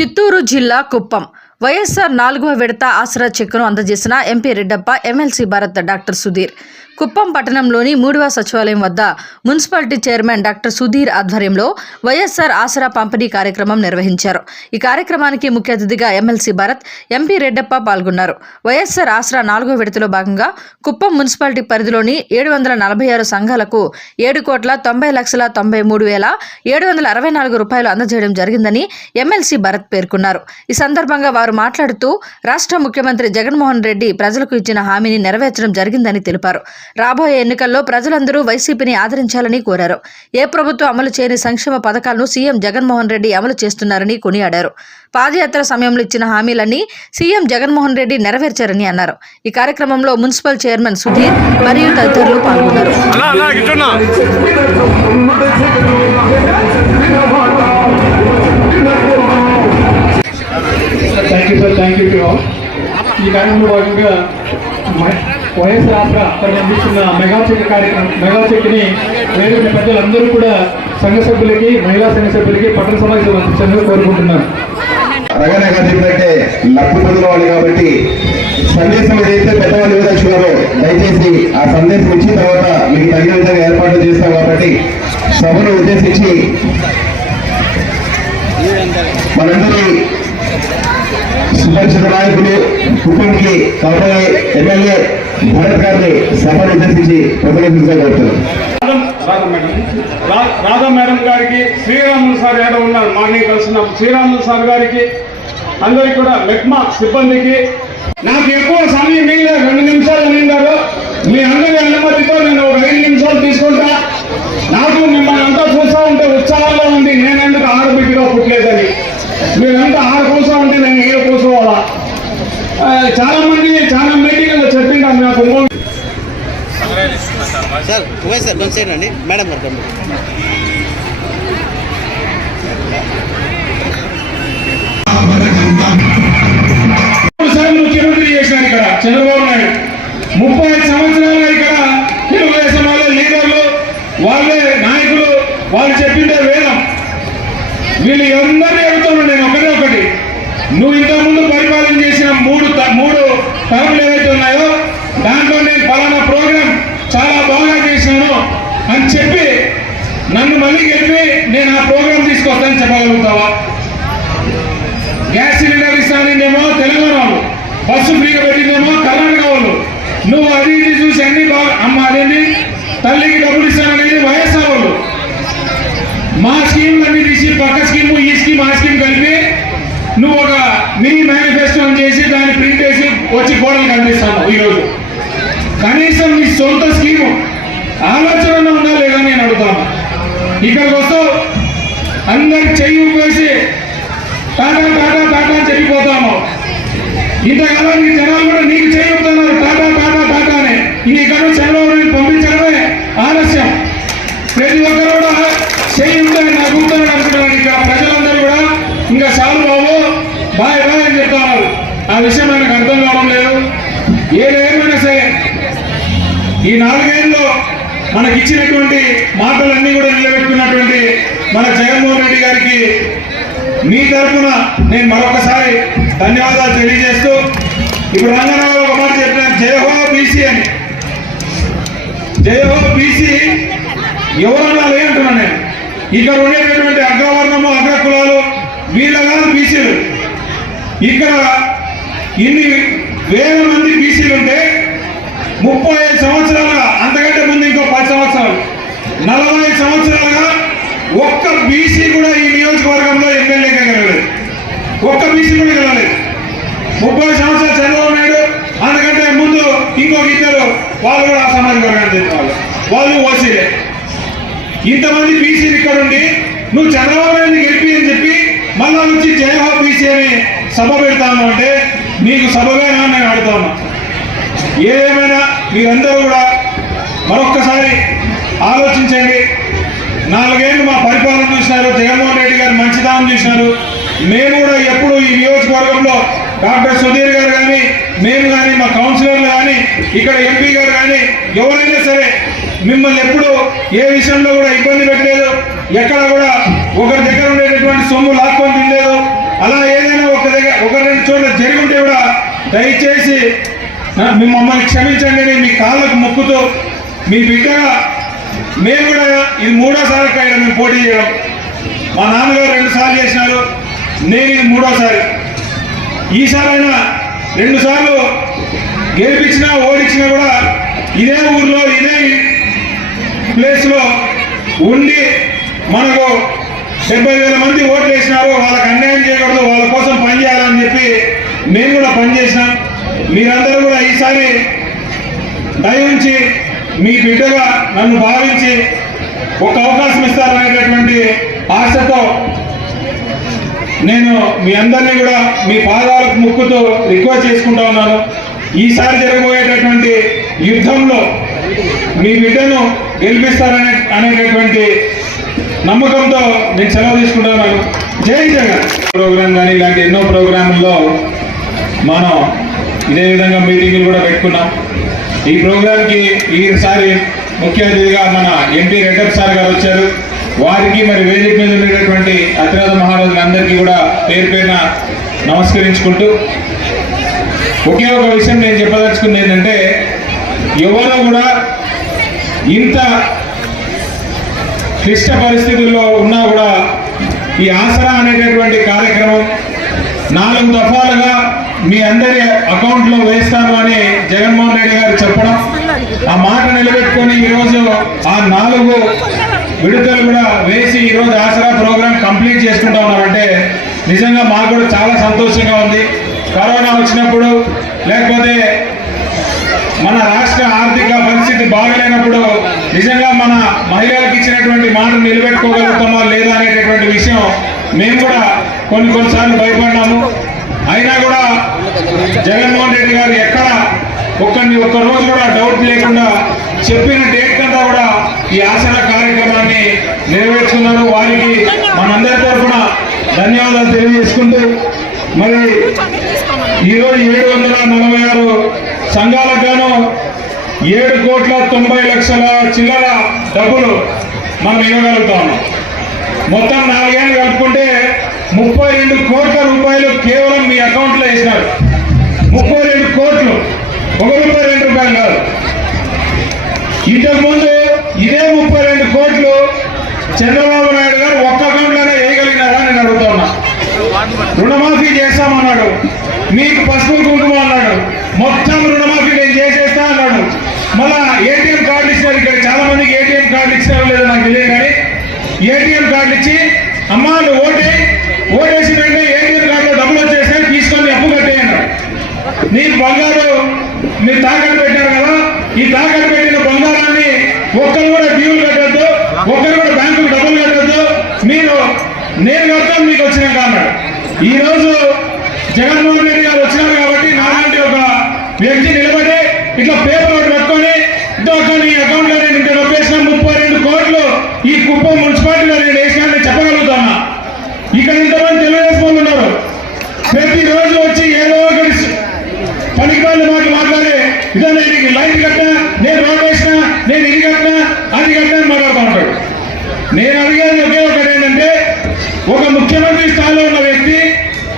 చిత్తూరు జిల్లా కుప్పం. వైఎస్ఆర్ నాలుగవ విడత ఆసరా చెక్కును అందజేసిన MP Reddappa MLC Bharat doctor Sudheer. Kuppam పట్టణంలోని మూడవ సచివాలయం వద్ద మున్సిపాలిటీ చైర్మన్ డాక్టర్ సుధీర్ ఆధ్వర్యంలో వైఎస్ఆర్ ఆసరా పంపిణీ కార్యక్రమం నిర్వహించారు. ఈ కార్యక్రమానికి ముఖ్య అతిథిగా ఎమ్మెల్సీ భరత్ ఎంపీ రెడ్డప్ప పాల్గొన్నారు. వైఎస్ఆర్ ఆసరా నాలుగో విడతలో భాగంగా కుప్పం మున్సిపాలిటీ పరిధిలోని ఏడు వందల నలభై ఆరు సంఘాలకు ఏడు కోట్ల తొంభై లక్షల తొంభై మూడు వేల ఏడు వందల అరవై నాలుగు రూపాయలు అందజేయడం జరిగిందని ఎమ్మెల్సీ భరత్ పేర్కొన్నారు. ఈ సందర్భంగా వారు మాట్లాడుతూ రాష్ట్ర ముఖ్యమంత్రి జగన్మోహన్ రెడ్డి ప్రజలకు ఇచ్చిన హామీని నెరవేర్చడం జరిగిందని తెలిపారు. రాబోయే ఎన్నికల్లో ప్రజలందరూ వైసీపీని ఆదరించాలని కోరారు. ఏ ప్రభుత్వం అమలు చేయని సంక్షేమ పథకాలను సీఎం జగన్మోహన్ రెడ్డి అమలు చేస్తున్నారని కొనియాడారు. పాదయాత్ర సమయంలో ఇచ్చిన హామీలన్నీ సీఎం జగన్మోహన్ రెడ్డి నెరవేర్చారని అన్నారు. ఈ కార్యక్రమంలో మున్సిపల్ చైర్మన్ సుధీర్ మరియు తదితరులు పాల్గొన్నారు. Thank you sir thank you ఈ కార్యక్రమంలో భాగంగా వైఎస్ వైఎస్ఆర్ ఆసరా అందిస్తున్న మెగా చెక్ కార్యక్రమం మెగా చెక్ని వేరున్న పెద్దలందరూ కూడా సంఘ సభ్యులకి మహిళా సంఘ సభ్యులకి పట్టణ సమాజం అందించాలని కోరుకుంటున్నాను రగన చెప్పినట్టే లబ్ధి పొందినవాళ్ళు కాబట్టి సందేశం ఏదైతే పెద్దవాళ్ళు ఇవ్వదలుచున్నారో దయచేసి ఆ సందేశం ఇచ్చిన తర్వాత మీకు తగిన విధంగా ఏర్పాట్లు చేస్తాం కాబట్టి సభను ఉద్దేశించి మనందరి సుపరిచిత నాయకులు కుటుంబకి కాబోయే ఎమ్మెల్యే భరత్ గారిని సభను ఉద్దేశించి ప్రసంగించగలుగుతున్నారు రాధా మేడం. రాధా మేడం గారికి శ్రీరాములు సార్ యాదవ్ ఉన్నారు. మార్నింగ్ కలిసిన. శ్రీరాములు సార్ గారికి అందరికి కూడా మెక్మా సిబ్బందికి. నాకు ఎక్కువ సమయం మిగిలేదు రెండు నిమిషాలు మిగిలినారు మీ అందరి అనుమతితో నేను ఒక ఐదు నిమిషాలు తీసుకుంటా. నాకు మిమ్మల్ని అంతా చూస్తూ ఉంటే ఉత్సాహంగా ఉంది. నేనెందుకు ఆడబిడ్డగా పుట్టలేదని. మీరంతా ఆరు కూర్చో ఉంటే నేను ఈడ కూర్చోవాలా చాలా మీటింగ్లో చెప్పింటారు నాకు ఇంకో సార్ ఓకే సార్ కొంచెం సైడ్ అండి మేడం గారు తమ్ముడు ముఖ్యమంత్రి చేశారు ఇక్కడ చంద్రబాబు నాయుడు ముప్పై ఐదు సంవత్సరాలు ఇక్కడ తెలుగుదేశం వాళ్ళ లీడర్లు వాళ్ళే నాయకులు వాళ్ళు చెప్పిందే వేదం. వీళ్ళు అందరినీ అడుగుతున్నాను నేను ఒకటే ఒకటి నువ్వు ఇంతకుముందు పరిపాలన చేసిన మూడు త- మూడు తరములు ఏవైతే ఉన్నాయో దాంట్లో నేను ఫలానా ప్రోగ్రాం చాలా బాగా చేసినాను అని చెప్పి నన్ను మళ్ళీ గెలిపి నేను ఆ ప్రోగ్రాం తీసుకొస్తానని చెప్పగలుగుతావా? గ్యాస్ సిలిండర్ ఇస్తానేమో తెలంగాణ వాళ్ళు. బస్సు ఫ్రీగా పెట్టిందేమో కర్ణాటక వాళ్ళు. నువ్వు అది ఇది చూసి అన్ని బాగా అమ్మ అదేంటి? తల్లికి డబ్బులు ఇస్తాననేది వైఎస్ఆర్ వాళ్ళు. మా స్కీమ్ అన్ని తీసి పక్క స్కీమ్ ఈ స్కీమ్ ఆ స్కీమ్ కలిపి నువ్వు ఒక మినీ మేనిఫెస్టో చేసి దాన్ని ప్రింట్ చేసి వచ్చి గోడలు కనిపిస్తాను ఈరోజు. కనీసం నీ సొంత స్కీము ఆలోచన ఉందా లేదా నేను అడుగుతాను ఇక్కడికి వస్తూ అందరికి చెయ్యి ఊపేసి టాటా టాటా టాటా అని చెప్పిపోతాము ఇంతకాలానికి జనాలు కూడా నీకు చేయబోతున్నారు టాటా టాటా టాటా అని. ఇంక ఇక్కడ చంద్రబాబు పంపించడమే ఆలస్యం. ప్రతి ఒక్కరు కూడా చేయి నా నాకు కూర్చొని అనుకుంటున్నాను ఇక్కడ ప్రజలందరూ కూడా ఇంకా చాలు బాబు బాయ్ బాయ్ అని చెప్తున్నారు ఆ విషయం నాకు అర్థం కావడం లేదు. ఏదేమైనా సరే ఈ నాలుగేళ్ళలో మనకి ఇచ్చినటువంటి మాటలన్నీ కూడా నిలబెట్టుకున్నటువంటి మన జగన్మోహన్ రెడ్డి గారికి మీ తరఫున నేను మరొకసారి ధన్యవాదాలు తెలియజేస్తూ ఇప్పుడు రంగనాథ్ ఒక మాట చెప్పినాను జయహో బీసీ అని. జయహో బీసీ ఎవరన్నా అంటున్నాను నేను. ఇక్కడ ఉండేటటువంటి అగ్రవర్ణము అగ్ర కులాలు వీళ్ళ కాదు బీసీలు. ఇక్కడ ఇన్ని వేల మంది బీసీలు ఉంటే ముప్పై ఐదు సంవత్సరాలుగా అంతకంటే ముందు ఇంకో పది సంవత్సరాలు నలభై ఐదు సంవత్సరాలుగా ఒక్క బీసీ కూడా ఈ నియోజకవర్గంలో ఎమ్మెల్యేగా గెలవలేదు. ఒక్క బీసీ కూడా గెలవలేదు. ముప్పై సంవత్సరాలు చంద్రబాబు నాయుడు అందుకంటే ముందు ఇంకొక ఇద్దరు వాళ్ళు కూడా ఆ సామాజిక వర్గానికి వాళ్ళు వాళ్ళు ఓసీలే. ఇంతమంది బీసీలు ఇక్కడ ఉండి నువ్వు చంద్రబాబు నాయుడు గెలిపి అని చెప్పి మళ్ళా నుంచి జయహో బీసీ అని సభ పెడతాను అంటే నీకు సభవేనా నేను అడుగుతా ఉన్నా. ఏదేమైనా మీరందరూ కూడా మరొక్కసారి ఆలోచించండి. నాలుగేళ్ళు మా పరిపాలన చూసినారు. జగన్మోహన్ రెడ్డి గారు మంచిదానం చూసినారు. మేము కూడా ఎప్పుడు ఈ నియోజకవర్గంలో డాక్టర్ సుధీర్ గారు కానీ మేము కానీ మా కౌన్సిలర్లు కానీ ఇక్కడ ఎంపీ గారు కానీ ఎవరైనా సరే మిమ్మల్ని ఎప్పుడు ఏ విషయంలో కూడా ఇబ్బంది పెట్టలేదు. ఎక్కడ కూడా ఒకరి దగ్గర ఉండేటటువంటి సొమ్ము లాక్కొని తినలేదు. అలా ఏదైనా ఒక దగ్గర ఒక రెండు చోట్ల జరుగుంటే కూడా దయచేసి మిమ్మల్ని మమ్మల్ని క్షమించండి మీ కాళ్ళకు మొక్కుతూ మీ బిడ్డగా మేము కూడా ఇది మూడోసారి కాయడం మేము పోటీ చేయడం. మా నాన్నగారు రెండు సార్లు చేసినారు నేను ఇది మూడోసారి. ఈసారైనా రెండు సార్లు గెలిపించినా ఓడించినా కూడా ఇదే ఊర్లో ఇదే ప్లేస్లో ఉండి మనకు డెబ్బై వేల మంది ఓట్లు వేసినారు వాళ్ళకి అన్యాయం చేయకూడదు వాళ్ళ కోసం పనిచేయాలని చెప్పి మేము కూడా పనిచేసినాం మీరందరూ కూడా ఈసారి దయ ఉంచి మీ బిడ్డగా నన్ను భావించి ఒక అవకాశం ఇస్తారనేటటువంటి ఆశతో నేను మీ అందరినీ కూడా మీ పాదాలకు ముక్కుతో రిక్వెస్ట్ చేసుకుంటా ఉన్నాను. ఈసారి జరగబోయేటటువంటి యుద్ధంలో మీ బిడ్డను గెలిపిస్తారనే అనేటటువంటి నమ్మకంతో నేను సెలవు తీసుకుంటున్నాను జై జగన్. ప్రోగ్రామ్ కానీ ఇలాంటి ఎన్నో ప్రోగ్రాంల్లో మనం ఇదే విధంగా మీటింగ్లు కూడా పెట్టుకున్నాం. ఈ ప్రోగ్రాంకి ఈసారి ముఖ్య అతిథిగా మన ఎంపీ రెడ్డప్ సార్ గారు వచ్చారు. వారికి మరి వేదిక మీద ఉండేటటువంటి అతిరథ మహారాజులందరికీ కూడా పేరు పేరున నమస్కరించుకుంటూ ఒకే ఒక విషయం నేను చెప్పదలుచుకుంది ఏంటంటే ఎవరు కూడా ఇంత క్లిష్ట పరిస్థితుల్లో ఉన్నా కూడా ఈ ఆసరా అనేటటువంటి కార్యక్రమం నాలుగు దఫాలుగా మీ అందరి అకౌంట్లో వేస్తాను అని జగన్మోహన్ రెడ్డి గారు చెప్పడం ఆ మాట నిలబెట్టుకొని ఈరోజు ఆ నాలుగు విడుదలు కూడా వేసి ఈరోజు ఆసరా ప్రోగ్రామ్ కంప్లీట్ చేసుకుంటా ఉన్నామంటే నిజంగా మాకు కూడా చాలా సంతోషంగా ఉంది. కరోనా వచ్చినప్పుడు లేకపోతే మన రాష్ట్ర ఆర్థిక పరిస్థితి బాగలేనప్పుడు నిజంగా మన మహిళలకు ఇచ్చినటువంటి మాట నిలబెట్టుకోగలుగుతామా లేదా అనేటటువంటి విషయం మేము కూడా కొన్ని కొన్నిసార్లు భయపడ్డాము. అయినా కూడా జగన్మోహన్ రెడ్డి గారు ఎక్కడ ఒక్కరిని ఒక్క రోజు కూడా డౌట్ లేకుండా చెప్పిన డేట్ కంతా కూడా ఈ ఆసన కార్యక్రమాన్ని నెరవేర్చుకున్నారు. వారికి మనందరి తరఫున ధన్యవాదాలు తెలియజేసుకుంటూ మరి ఈరోజు ఏడు వందల నలభై ఆరు సంఘాలకు గాను ఏడు కోట్ల తొంభై లక్షల చిల్లర డబ్బులు మనం ఇవ్వగలుగుతాము. మొత్తం నాలుగేళ్ళు కలుపుకుంటే ముప్పై రెండు కోట్ల రూపాయలు కేవలం మీ అకౌంట్లో వేసినారు. ముప్పై రెండు కోట్లు. ఒక ముప్పై రెండు రూపాయలు కాదు. ఇంతకు ముందు ఇదే ముప్పై రెండు కోట్లు చంద్రబాబు నాయుడు గారు ఒక్క అకౌంట్లోనే వేయగలిగినారా నేను అడుగుతున్నా రుణమాఫీ చేస్తామన్నాడు. మీకు పసుపు కుంకుమ అన్నాడు. మొత్తం రుణమాఫీ నేను చేసేస్తా అన్నాడు. మళ్ళా ఏటీఎం కార్డు ఇచ్చినారు ఇక్కడ. చాలా మందికి ఏటీఎం కార్డు ఇచ్చినారో లేదో నాకు తెలియదు కానీ ఏటీఎం కార్డు ఇచ్చి అమ్మా నువ్వు ఓటే నీకు బంగారు మీరు తాకట్టు పెట్టారు కదా? ఈ తాకట్టు పెట్టిన బంగారాన్ని ఒక్కరు కూడా డ్యూలు కట్టద్దు ఒక్కరు కూడా బ్యాంకుకు డబ్బులు కట్టద్దు. మీరు నేను కడతాను మీకు వచ్చినాక అన్నాడు ఈ రోజు జగన్మోహన్ రెడ్డి గారు వచ్చినారు కాబట్టి నాలాంటి ఒక వ్యక్తి నిలబడి ఇట్లా పేపర్ ఒకటి పట్టుకొని ఇదో అక్క నీ అకౌంట్లో నేను ఇంత డబ్బు వేసిన ముప్పై రెండు కోట్లు ఈ కుప్పం మున్సిపాలిటీలో నేను వేసినా నేను చెప్పగలుగుతానా ఇక్కడ ఇంతమంది తెలుగుదేశం వాళ్ళు ఉన్నారు ప్రతి రోజు వచ్చి ఏదో ఒకటి పనికి వాళ్ళు మాట మాట్లాడి ఇదో నేను ఈ లైట్ కట్టినా నేను రోడ్ వేసినా నేను ఇది కట్టినా అది కట్టినా అని మాట్లాడుతూ ఉంటాడు నేను అడిగేది ఒకే ఒకటి ఏంటంటే ఒక ముఖ్యమంత్రి స్థాయిలో ఉన్న వ్యక్తి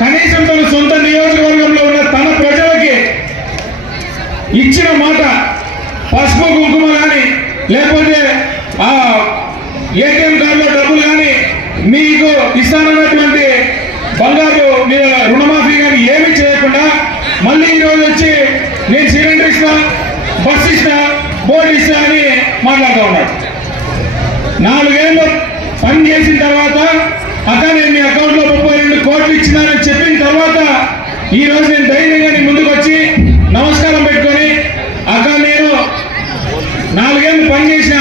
కనీసం తన సొంత నియోజకవర్గంలో ఉన్న తన ప్రజలకి ఇచ్చిన మాట పసుపు కుంకుమ కానీ లేకపోతే ఆ ఏటీఎం కార్డులో డబ్బులు కానీ మీకు ఇస్తానన్నటువంటి బంగారు మీద రుణమాఫీ కానీ ఏమి చేయకుండా మళ్ళీ ఈరోజు వచ్చి నేను సిలిండర్ ఇస్తా బస్ ఇస్తా బోర్డు ఇస్తా అని మాట్లాడుతూ ఉన్నాడు. నాలుగేళ్ళు పని చేసిన తర్వాత అక్క నేను మీ అకౌంట్లో ముప్పై రెండు కోట్లు ఇచ్చినానని చెప్పిన తర్వాత ఈ రోజు నేను ధైర్యంగా నీ ముందుకు వచ్చి నమస్కారం పెట్టుకొని అక్క నేను నాలుగేళ్ళు పని చేసిన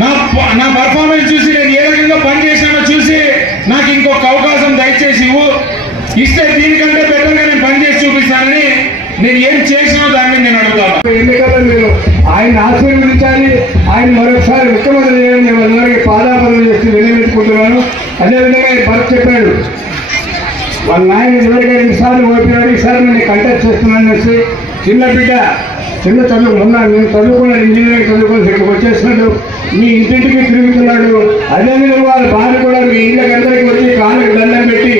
నా ప- నా పర్ఫార్మెన్స్ చూసి నేను ఏ రకంగా పని చేశానో చూసి నాకు ఇంకొక అవకాశం దయచేసి ఇవ్వు. ఇస్తే దీనికంటే బెటర్గా నేను పని చేసి చూపిస్తానని నేను ఏం చేసినా దాన్ని నేను అడుగుతాను. ఎన్నికల్లో మీరు ఆయన ఆశీర్వదించాలి ఆయన మరొకసారి ముఖ్యమంత్రి చేయాలని నేను అందరికీ పాదాపదం చేసి వినియోగించుకుంటున్నాను అదేవిధంగా విధంగా భరత్ చెప్పాడు వాళ్ళ నాయన ఇదివరకే రెండుసార్లు ఓపినాడు ఈసారి నేను కంటెస్ట్ చేస్తున్నాను అనేసి చిన్న బిడ్డ చిన్న చదువు మొన్న నేను చదువుకున్నాడు ఇంజనీరింగ్ చదువుకొని ఇక్కడికి వచ్చేసినాడు మీ ఇంటింటికి తిరుగుతున్నాడు. అదేవిధంగా వాళ్ళ భార్య కూడా మీ ఇంట్లోకి అందరికీ వచ్చి కాళ్ళకి దండం పెట్టి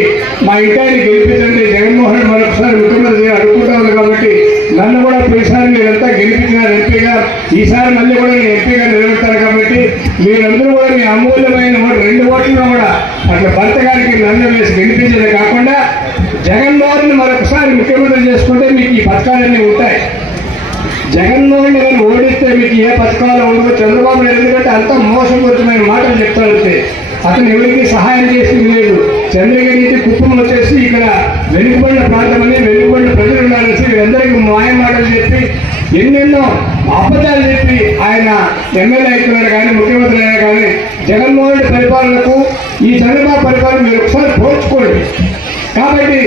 మా ఇంటాన్ని గెలిపించండి జగన్మోహన్ మరొకసారి ముఖ్యమంత్రి అడుగుకుంటా ఉంది కాబట్టి నన్ను కూడా పోయిసారి మీరంతా గెలిపించినారు ఎంపీగా ఈసారి మళ్ళీ కూడా నేను ఎంపీగా నిలబెడతాను కాబట్టి మీరందరూ కూడా మీ అమూల్యమైన ఓటు రెండు ఓట్లను కూడా అట్లా భర్త కాంగ్రెస్ గెలిపించడమే కాకుండా జగన్మోహన్ మరొకసారి ముఖ్యమంత్రి చేసుకుంటే మీకు ఈ పథకాలన్నీ ఉంటాయి. జగన్మోహన్ గారిని ఓడిస్తే మీకు ఏ పథకాలు ఉండదు చంద్రబాబు నాయుడు ఎందుకంటే అంత మోసపూరితమైన మాటలు చెప్తారంటే అతను ఎవరికి సహాయం చేసింది లేదు. చంద్రగిరి కుటుంబం కుప్పం వచ్చేసి ఇక్కడ వెనుకబడిన ప్రాంతం అని వెనుకబడిన ప్రజలు ఉన్నారనేసి వీరందరికీ మాయ మాటలు చెప్పి ఎన్నెన్నో అబద్ధాలు చెప్పి ఆయన ఎమ్మెల్యే అవుతున్నాడు కానీ ముఖ్యమంత్రి అయినా కానీ జగన్మోహన్ పరిపాలనకు ఈ చంద్రబాబు పరిపాలన మీరు ఒకసారి పోల్చుకోండి కాబట్టి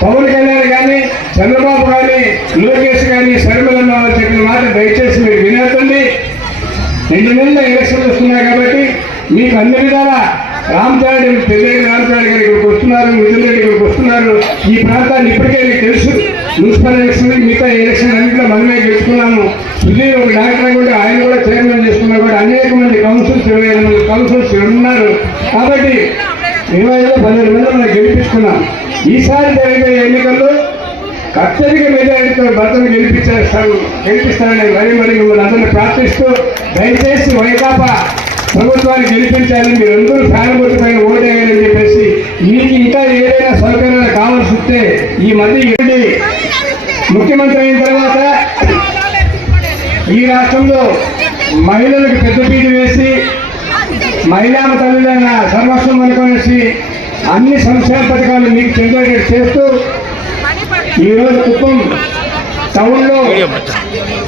పవన్ కళ్యాణ్ కానీ చంద్రబాబు కానీ లోకేష్ కానీ శర్మలన్న వాళ్ళు చెప్పిన మాట దయచేసి మీరు వినేస్తుంది రెండు నెలల ఎలక్షన్లు వస్తున్నాయి కాబట్టి మీకు అన్ని విధాల రామచారి పెద్దరెడ్డి రామచారి గారు ఇక్కడికి వస్తున్నారు మిథున్ రెడ్డి ఇక్కడికి వస్తున్నారు. ఈ ప్రాంతాన్ని ఇప్పటికే మీకు తెలుసు. మున్సిపల్ ఎలక్షన్ మిగతా ఎలక్షన్ అన్నింటిలో మనమే గెలుచుకున్నాము. సుధీర్ ఒక డాక్టర్ కూడా ఆయన కూడా చైర్మన్ చేసుకున్నారు. కూడా అనేక మంది కౌన్సిల్స్ ఇరవై ఐదు మంది కౌన్సిల్స్ ఉన్నారు. కాబట్టి పన్నెండు మంది మనం గెలిపించుకున్నాం. ఈసారి జరిగే ఎన్నికల్లో అత్యధిక మెజారిటీతో భర్తను గెలిపించేస్తాను గెలిపిస్తానని మరి మరి మిమ్మల్ని అందరినీ ప్రార్థిస్తూ దయచేసి వైకాపా ప్రభుత్వాన్ని గెలిపించాలని మీరందరూ ఫ్యాన్ పైన ఓటేయాలని చెప్పేసి మీకు ఇంకా ఏదైనా సౌకర్యాలు కావాల్సి వస్తే ఈ మధ్య ఏంటి ముఖ్యమంత్రి అయిన తర్వాత ఈ రాష్ట్రంలో మహిళలకు పెద్దపీట వేసి మహిళా తల్లిదైన సర్వస్వం అనుకునేసి అన్ని సంక్షేమ పథకాలు మీకు చెందేటట్టు చేస్తూ ఈరోజు కుప్పం టౌన్లో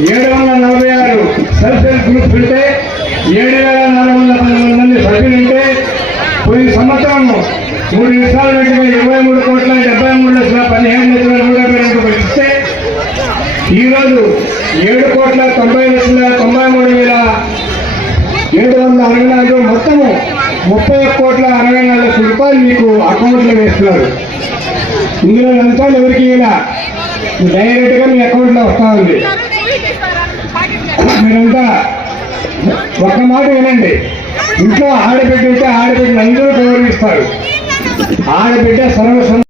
ఏడు వందల నలభై ఆరు సెల్ఫ్ హెల్ప్ గ్రూప్స్ ఉంటే ఏడు వేల నాలుగు వందల పదమూడు మంది సభ్యులు ఉంటే పోయిన సంవత్సరం మూడు నిమిషాలు వెంటనే ఇరవై మూడు కోట్ల డెబ్బై మూడు లక్షల పదిహేను లక్షల నూట యాభై రెండు ఇస్తే ఈరోజు ఏడు కోట్ల తొంభై లక్షల తొంభై మూడు వేల ఏడు వందల అరవై నాలుగు మొత్తము ముప్పై కోట్ల అరవై నాలుగు రూపాయలు మీకు అకౌంట్లో వేస్తున్నారు. ఇందులో లంచాలు ఎవరికి ఇలా డైరెక్ట్గా మీ అకౌంట్లో వస్తూ ఉంది. మీరంతా ఒక్క మాట వినండి. ఇంట్లో ఆడబిడ్డ ఉంటే ఆడబిడ్డలు అందరూ గౌరవిస్తారు. ఆడబిడ్డ సర్వసం